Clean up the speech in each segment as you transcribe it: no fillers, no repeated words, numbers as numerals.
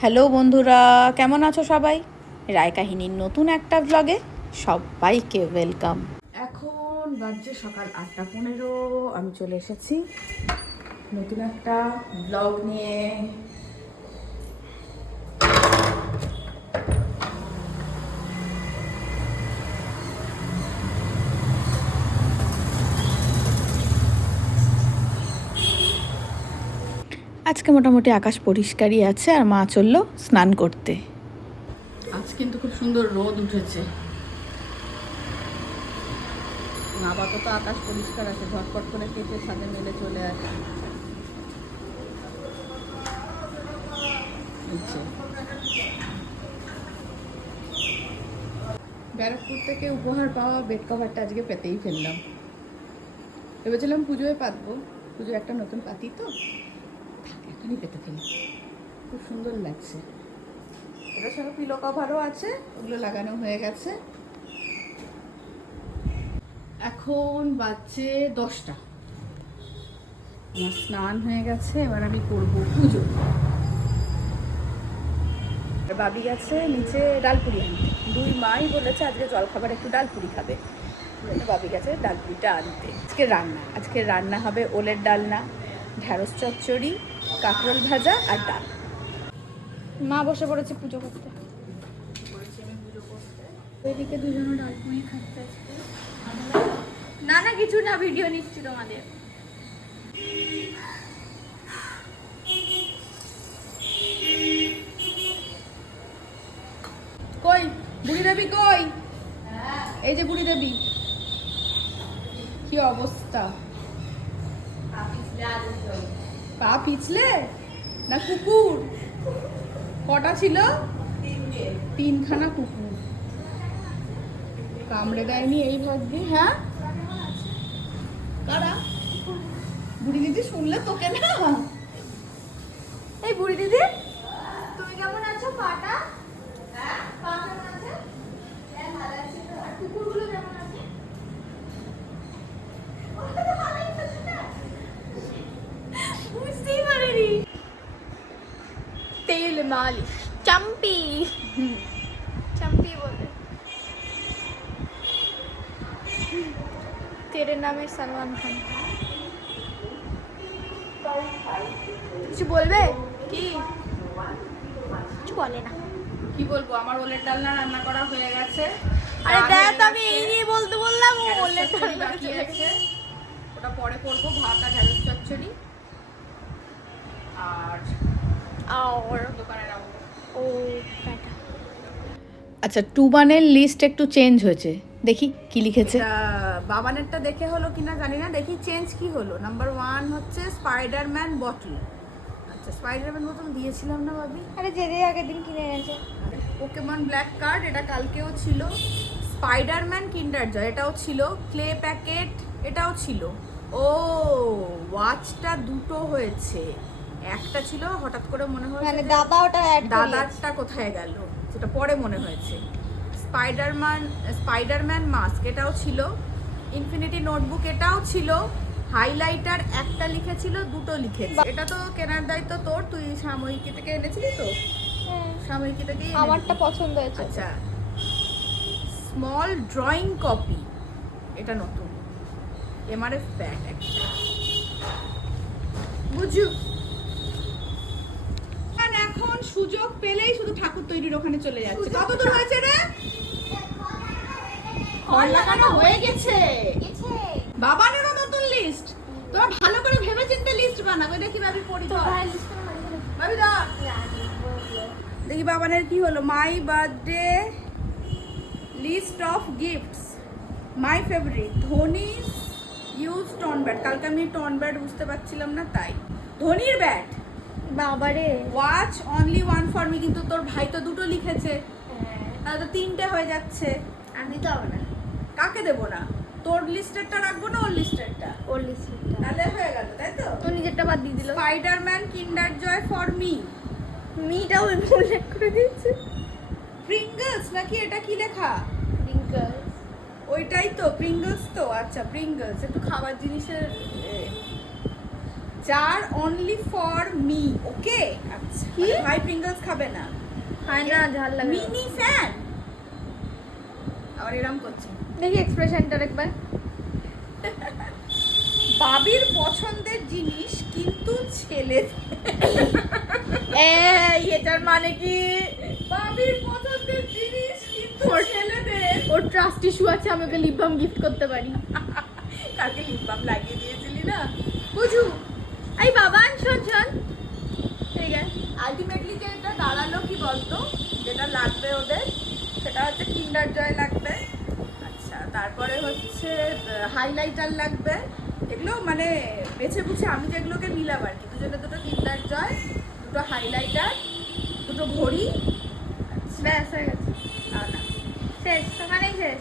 Hello বন্ধুরা, কেমন আছো সবাই? রায় কাহিনীর নতুন একটা ব্লগে সবাইকে ওয়েলকাম। এখন বাজছে সকাল 8:15। আমি চলে এসেছি নতুন একটা ব্লগ নিয়ে। আজকে মোটামুটি আকাশ পরিষ্কারই আছে, আর মা চললো স্নান করতে। আজ কিন্তু খুব সুন্দর রোদ উঠেছে। আপাতত আকাশ পরিষ্কার আছে, ঝটপট করে কেটে ছাদে মেলে চলে আসে। ব্যারাকপুর থেকে উপহার পাওয়া বেড কভারটা আজকে পেতেই ফেললাম। ভেবেছিলাম পুজোয় পাতবো, পুজো একটা নতুন পাতি তো এখনই পেতে ফেলি। খুব সুন্দর লাগছে। এটার সঙ্গে পিলো কভারও আছে, ওগুলো লাগানো হয়ে গেছে। এখন বাজছে 10টা। আমার স্নান হয়ে গেছে, এবার আমি করবো পুজো। বাবি গেছে নিচে ডালপুরি আনতে। দুই মাই বলেছে আজকে জলখাবার একটু ডালপুরি খাবে, বাবি গেছে ডালপুরিটা আনতে। আজকে রান্না হবে ওলের ডালনা, ঢ্যাঁড়স চচ্চড়ি, কাঁকরোল ভাজা আর ডাল। মা বসে পড়েছে পুজো করতে। এদিকে দুজনে ডালপুরি খাচ্ছে আজকে। না না কিছু না, ভিডিও নিচ্ছি তোমাদের। কই বুড়ি দেবী কই? এই যে বুড়ি দেবী, কি অবস্থা? পা পিছলে না কুকুর? কটা ছিল? তিনখানা কুকুর কামড়ে দেয়নি এই ভাগ্যে। হ্যাঁ কারা? বুড়ি দিদি শুনলে তোকে না। এই বুড়ি দিদি, তুমি কেমন আছো? পাটা পা কেমন আছে? ভালো আছে। আর কুকুরগুলো কেমন আছে? বুঝতেই পারিনি। তেল মালিশ চাম্পি, চাম্পি বলে। তেরে নামে সলমান খান। কিছু বলবে কি? কিছু বলে না। কি বলবো, আমার ওলের ডালনা রান্না করা হয়ে গেছে। আরে দেখ, আমি এই নিয়ে বলতে বললাম ও ওলের চচ্চড়ি ডালনা বাকি চলে আছে, ওটা পরে করবো। ভাত আর ঢ্যাঁড়স চচ্চড়ি আর দোকানে রাখবো। ও টাটা। আচ্ছা, টুবানের লিস্ট একটু চেঞ্জ হয়েছে, দেখি কি লিখেছে। বাবানেরটা দেখে হলো কিনা জানি না, দেখি চেঞ্জ কি হলো। নাম্বার 1 হচ্ছে স্পাইডারম্যান বটল। আচ্ছা, স্পাইডারম্যান বোতল দিয়েছিলাম না ভাবি? আরে যেদি আগের দিন কিনে এনেছে। পোকেমন ব্ল্যাক কার্ড, এটা কালকেও ছিল। স্পাইডারম্যান কিন্ডার জয়, এটাও ছিল। ক্লে প্যাকেট, এটাও ছিল। ও ওয়াচটা দুটো হয়েছে, একটা ছিল হঠাৎ করে মনে হয়, মানে দাদা ওটা অ্যাড করিয়েছে। দাদারটা কোথায় গেল সেটা পরে মনে হয়েছে। স্পাইডারম্যান মাস্ক, এটাও ছিল। ইনফিনিটি নোটবুক, এটাও ছিল। হাইলাইটার একটা লিখেছিল, দুটো লিখেছে। এটা তো কেনার দায়িত্ব তোর, তুই সাময়িকী থেকে এনেছিলি তো? সাময়িকী থেকেই আমারটা পছন্দ হয়েছে। আচ্ছা, স্মল ড্রয়িং কপি, এটা নতুন। এমআরএফ প্যাড একটা, বুঝু। এখন সুযোগ পেলেই শুধু ঠাকুর তৈরির ওখানে চলে যাচ্ছে। কত দূর হয়েছে রে? ঘর লাগানো হয়ে গেছে। বাবানেরও নতুন লিস্ট। তোমরা ভালো করে ভেবে চিন্তে লিস্ট বানাবে। দেখি ভাবি পড়ি তো, ভাবি দাও দেখি বাবানের কি হলো। My birthday list of gifts, my favourite Dhoni's use ton bat. কালকে আমি টন ব্যাট বুঝতে পারছিলাম না, তাই ধোনির ব্যাট। বাবারে, watch only one for me, কিন্তু তোর ভাই তো দুটো লিখেছে, তাহলে তো 3টে হয়ে যাচ্ছে। আমি তো হবে না। কাকে দেবো না? তোর লিস্টেরটা রাখবো না ওর লিস্টেরটা? ওর লিস্টটা তাহলে হয়ে গেল, তাই তো? তো নিজেরটা বাদ দিয়ে দিল। Spiderman Kinder Joy for me, মিটাও উল্লেখ করে দিয়েছে। প্রিঙ্গলস নাকি এটা কি লেখা? প্রিঙ্গলস, ওইটাই তো প্রিঙ্গলস তো। আচ্ছা প্রিঙ্গলস একটু খাবার জিনিসের জার অনলি ফর মি, ওকে? আচ্ছা, কি? ভাই প্রিঙ্গলস খাবে না। খায় না, ঝাল লাগে। মিনি ফ্যান আবার এরম করছে। দেখি এক্সপ্রেশনটা একবার। বাবির পছন্দের জিনিস কিন্তু ছেলে। এই এটার মানে কি? বাবির পছন্দের জিনিস কিন্তু ছেলেদের। ওর ট্রাস্ট ইস্যু আছে, আমি ওকে লিপ বাম গিফট করতে পারি। কালকে লিপ বাম লাগিয়ে দিয়েছিলি না, বুঝু? এই বাবান শোন শোন, ঠিক আছে। আলটিমেটলি যেটা দাঁড়ালো কি বলতো, যেটা লাগবে ওদের সেটা হচ্ছে কিন্ডার জয় লাগবে। আচ্ছা, তারপরে হচ্ছে হাইলাইটার লাগবে। এগুলো মানে বেছে বুঝে আমি যেগুলোকে মিলাব আর কি। দুজনে দুটো কিন্ডার জয়, দুটো হাইলাইটার, দুটো ঘড়ি। ব্যাস হয়ে গেছে, আর না, শেষ, ওখানেই শেষ।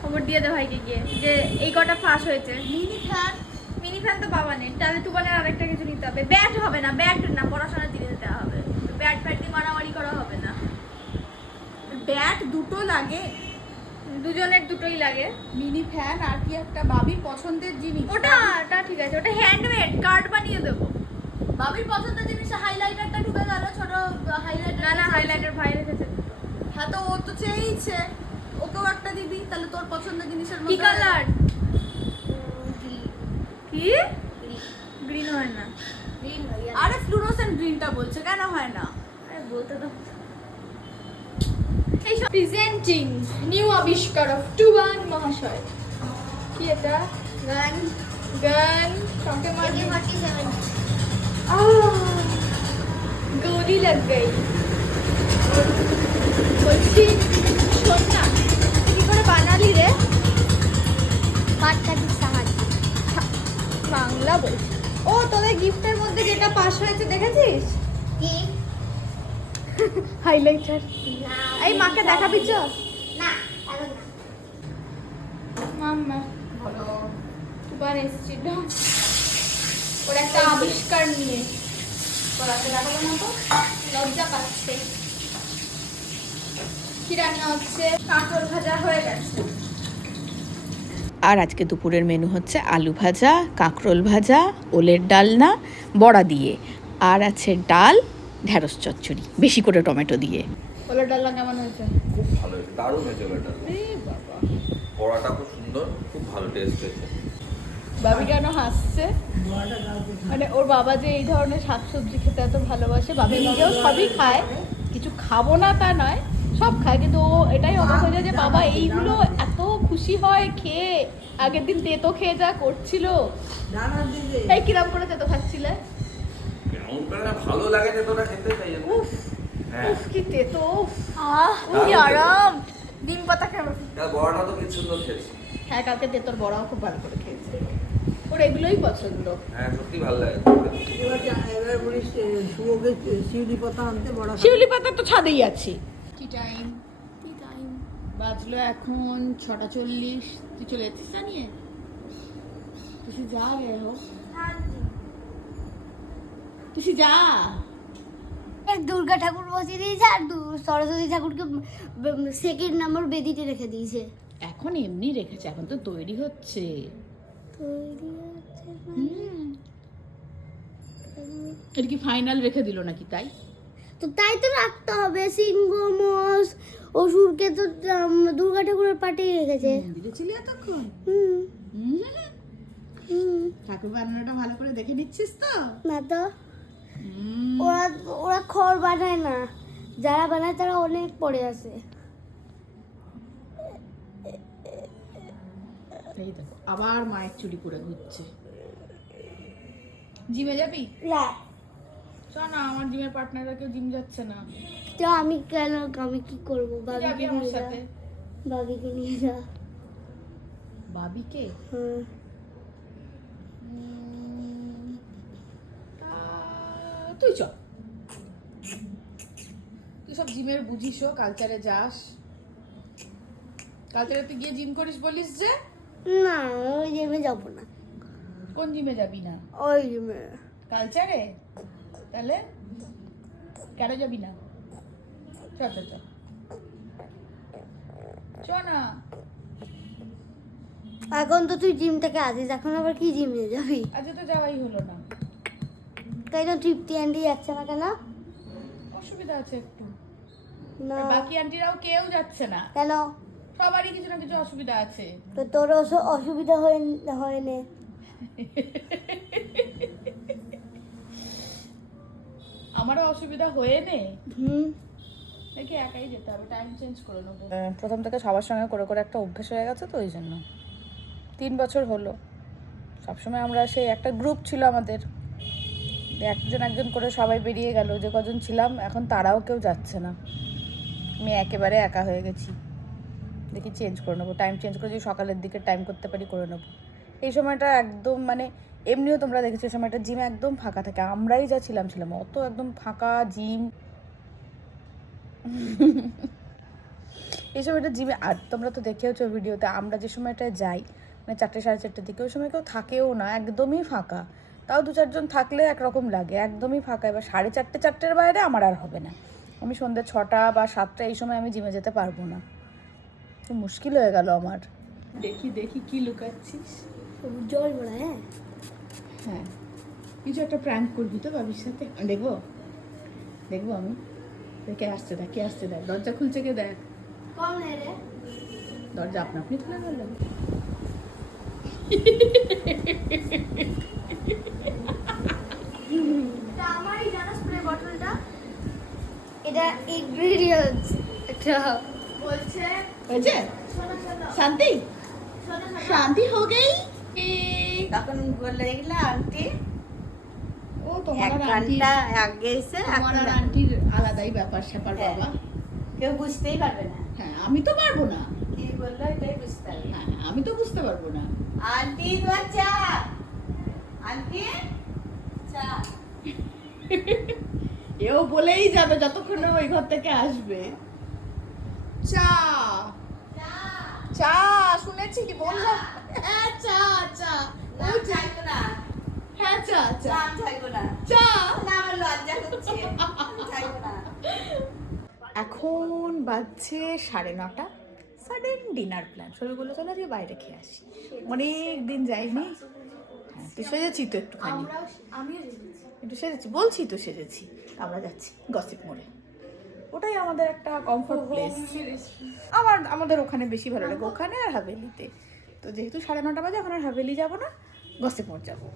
খবর দিয়ে দে ভাইকে গিয়ে যে এই কটা পাস হয়েছে। Mini fan. মিনি ফ্যান তো বাবা নেই, তাহলে তুবানের আরেকটা কিছু নিতে হবে। ব্যাট হবে না, ব্যাট না, পড়াশোনার জিনিস দেওয়া হবে। ব্যাট ফ্যাট দিয়ে মারামারি করা হবে না। ব্যাট দুটো লাগে, দুজনের দুটোই লাগে। মিনি ফ্যান আর কি একটা বাবির পছন্দের জিনিস। ওটা ঠিক আছে, ওটা হ্যান্ডমেড, কার্ড বানিয়ে দেবো। বাবির পছন্দের জিনিস হাইলাইটারটা ঢুকে গেল, ছোট হাইলাইটার। না না, হাইলাইটার ভাই রেখেছে। হ্যাঁ, তো ও তো চেয়েইছে, ওকেও একটা দিবি। তাহলে তোর পছন্দের জিনিসের কি মধ্যে কালার? কি গ্রিন হয় না? আরে ফ্লুরোসেন্ট গ্রিনটা বলছে, কেন হয় না? আরে বলতে দাও। এই প্রেজেন্টিং নিউ আবিষ্কার অফ টুবান মহাশয়। কি এটা? গান। গান কাকে মারবে? गोली लग गई। বলছি শোন না, কি করে বানালি রে? পাটকাঠির সাহায্যে। বাংলা বলছি। ও তোদের গিফটের মধ্যে যেটা পাস হয়েছে দেখেছিস? কি? হাইলাইটার। না, এই মাকে দেখাবি চ? না, এখন না। মাম্মা বলো। তুবার এসেছিল ওর একটা আবিষ্কার নিয়ে। তোরাকে দেখাবো না তো? লজ্জা পাচ্ছে। কি রান্না হচ্ছে? কাঁকরোল ভাজা হয়ে গেছে। আর আজকে দুপুরের মেনু হচ্ছে আলু ভাজা, কাঁকরোল ভাজা, ওলের ডালনা, বড়া দিয়ে, আর আছে ডাল, ঢ্যাঁড়স চচ্চড়ি, বেশি করে টমেটো দিয়ে। ওলের ডালনা কেমন হয়েছে? খুব ভালো হয়েছে, দারুণ হয়েছে ওটা। বাবা, বড়াটা খুব সুন্দর, খুব ভালো টেস্ট হয়েছে। বাবি কেন হাসছে? মানে ওর বাবা যে এই ধরনের শাকসবজি খেতে এত ভালোবাসে, বাবি নিজেও সবই খায়, কিছু খাবো না তা নয়, সব খায়, কিন্তু ও এটাই অবাক হয়ে যায় যে বাবা এইগুলো এত খুশি হয় খেয়ে। আগের দিন তেতো খেয়ে যা করছিল, তাই কিরম করে তেতো খাচ্ছিলে? কেমন করে না ভালো লাগে না তোরা খেতে, তাই জন্য। উফ হ্যাঁ, উফ কি তেতো, উফ কি আরাম। ডিম পাতা কেমন? তার বড়াটা তো কি সুন্দর খেয়েছে। হ্যাঁ, কালকে তেতোর বড়াও খুব ভালো করে খেয়েছে, ওর এগুলোই পছন্দ। হ্যাঁ, সত্যি ভালো লাগে। এবার বলিস শুভকে শিউলি পাতা আনতে বড় শিউলি পাতা তো ছাদেই আছে। কি টাইম? বাজলো এখন 6:40। তুই চলে এসেছিস জানিয়ে? তুই যা গে হো, তুই যা। দুর্গা ঠাকুর বসিয়ে দিয়েছে আর সরস্বতী ঠাকুরকে সেকেন্ড নম্বর বেদিতে রেখে দিয়েছে। এখন এমনি রেখেছে, এখন তো তৈরি হচ্ছে। তৈরি আছে এটা কি ফাইনাল রেখে দিল নাকি? তাই তো তাই তো রাখতে হবে। সিংহ মোষ অসুরকে তো দুর্গা ঠাকুরের পাঠিয়ে রেখেছে। দিয়েছিলি এতক্ষণ? হুম হুম, হুম ঠাকুর বানানোটা ভালো করে দেখে নিচ্ছিস তো? না তো ওরা ওরা খড় বানায় না, যারা বানায় তারা অনেক পড়ে আছে। এই দেখো, আবার মায়ের চুরি করে ঘুরছে। জিমে যাবি? না চ না, আমার জিমের পার্টনাররা কেউ জিম যাচ্ছে না। তো আমি কেন, আমি কি করবো? তুই যাবি বাবিকে আমার নিয়ে যা, সাথে? বাবিকে নিয়ে যা। বাবিকে? হুম তুই চ, তুই সব জিমের বুঝিস, কালচারে যাস। কালচারে তুই গিয়ে জিম করিস বলিস যে? না, ওই জিমে যাবো না। কোন জিমে যাবি না? ওই জিমে কালচারে? তাহলে কেন যাবি না? চ চ চ চ না। এখন তো তুই জিম থেকে আসিস, এখন আবার কি জিমে যাবি? আজকে তো যাওয়াই হলো না। কেন তৃপ্তি আন্টি যাচ্ছে না কেন? অসুবিধা আছে একটু। না আর বাকি আন্টিরাও কেউ যাচ্ছে না, কেন? সবারই কিছু না কিছু অসুবিধা আছে। তো তোর অসুবিধা হয়নি? আমারও অসুবিধা হয়ে নে, হুম। দেখি একাই যেতে হবে, টাইম চেঞ্জ করে নেবো। প্রথম থেকে সবার সঙ্গে করে করে একটা অভ্যেস হয়ে গেছে, তো ওই জন্য 3 বছর হলো সবসময় আমরা সেই একটা গ্রুপ ছিল আমাদের, একজন একজন করে সবাই বেরিয়ে গেল, যে কজন ছিলাম এখন তারাও কেউ যাচ্ছে না, আমি একেবারে একা হয়ে গেছি। দেখি চেঞ্জ করে নেবো, টাইম চেঞ্জ করে যদি সকালের দিকে টাইম করতে পারি করে নেবো। এই সময়টা একদম মানে এমনিও তোমরা দেখেছো এই সময়টা জিম একদম ফাঁকা থাকে, আমরাই যা ছিলাম অত একদম ফাঁকা জিম এই সময়টা জিমে। আর তোমরা তো দেখেওছো ভিডিওতে আমরা যে সময়টায় যাই মানে 4টে 4:30 দিকে, ওই সময় কেউ থাকেও না, একদমই ফাঁকা। তাও 2-4 জন থাকলে একরকম লাগে, একদমই ফাঁকা। এবার 4:30 4টের বাইরে আমার আর হবে না, আমি সন্ধ্যে 6টা বা 7টা এই সময় আমি জিমে যেতে পারবো না, তো মুশকিল হয়ে গেল আমার। দেখি দেখি কি লুকাচ্ছিস? জল বড়া। হ্যাঁ হ্যাঁ, কিছু একটা প্র্যাঙ্ক করবি তো বাবির সাথে? দেখবো দেখবো আমি। কে আসছে দেখ, কে আসছে দেখ, দরজা খুলছে কে দেখ। কম রে দরজা আপনা আপনি খুলে গেল। আমারই জানা স্প্রে বটলটা, এটা ইনগ্রেডিয়েন্টস এটা বলছে। হয়েছে? শান্তি শান্তি হো গেই। তখন বলে দেখলে আন্টি ও তোমার এক আর আন্টির, ঘন্টা আগে এসে তোমার আর আন্টির আলাদাই ব্যাপার স্যাপার হ্যাঁ। বাবা। কেউ বুঝতেই পারবে না হ্যাঁ আমি তো পারবো না, কি বললো, এটাই বুঝতে পারবে। হ্যাঁ আমি তো বুঝতে পারবো না। আন্টি তোমার চা, আন্টি চা। এও বলেই যাবে যতক্ষণ না ওই ঘর থেকে আসবে। চা চা শুনেছি কি বললাম? হ্যাঁ চা চা, নাম চাইবো না, হ্যাঁ চা চা নাম চাইবো না, চা। না আমার লজ্জা করছে, চাইবো না। এখন বাজছে 9:30, সাডেন ডিনার প্ল্যান। সবগুলো চলো আজকে বাইরে খেয়ে আসি, অনেক দিন যাইনি। হ্যাঁ তুই সেজেছি তো একটুখানি, একটু সেজেছি, বলছি তো সেজেছি। আমরা যাচ্ছি গসিপ মোড়ে, ওটাই আমাদের একটা কমফোর্ট প্লেস। আমাদের ওখানে বেশি ভালো লাগে, ওখানে আর হাভেলিতে। তো যেহেতু 9:30 বাজে, এখন আর হাভেলি যাবো না, গসিপ মোড় যাবো।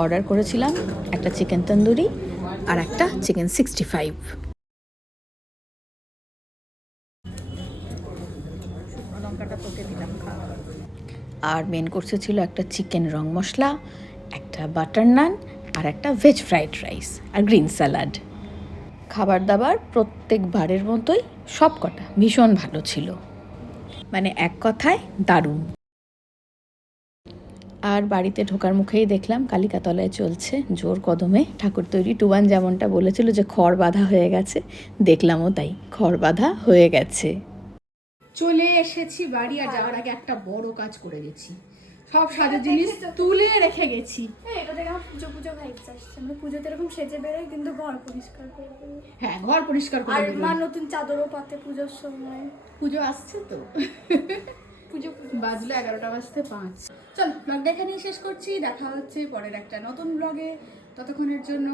অর্ডার করেছিলাম একটা চিকেন তন্দুরি আর একটা চিকেন 65। লঙ্কাটা তোকে দিলাম, আর মেন কোর্সে ছিল একটা চিকেন রং মশলা, একটা বাটার নান আর একটা ভেজ ফ্রাইড রাইস আর গ্রিন স্যালাড। খাবার দাবার প্রত্যেকবারের মতোই সব কটা ভীষণ ভালো ছিল, মানে এক কথায় দারুণ। আর বাড়িতে ঢোকার মুখেই দেখলাম কালিকাতলায় চলছে জোর কদমে ঠাকুর তৈরি। টুবান যেমনটা বলেছিল যে খড় বাঁধা হয়ে গেছে, দেখলামও তাই, খড় বাঁধা হয়ে গেছে। চলে এসেছি বাড়ি, আর যাওয়ার আগে একটা বড় কাজ করে গেছি, সব সাজের জিনিস তুলে রেখে গেছি। এটা থেকে আমার পুজো ভাইবস আসছে। আমরা পুজোতে এরকম সেজে বেরোই, কিন্তু ঘর পরিষ্কার করবো। হ্যাঁ ঘর পরিষ্কার করে আর দেবো। মা নতুন চাদরও পাতে পুজোর সময়। পুজো আসছে তো, পুজো বাজলো 11:05। চল ব্লগটা এখানেই শেষ করছি, দেখা হচ্ছে পরের একটা নতুন ব্লগে। ততক্ষণের জন্য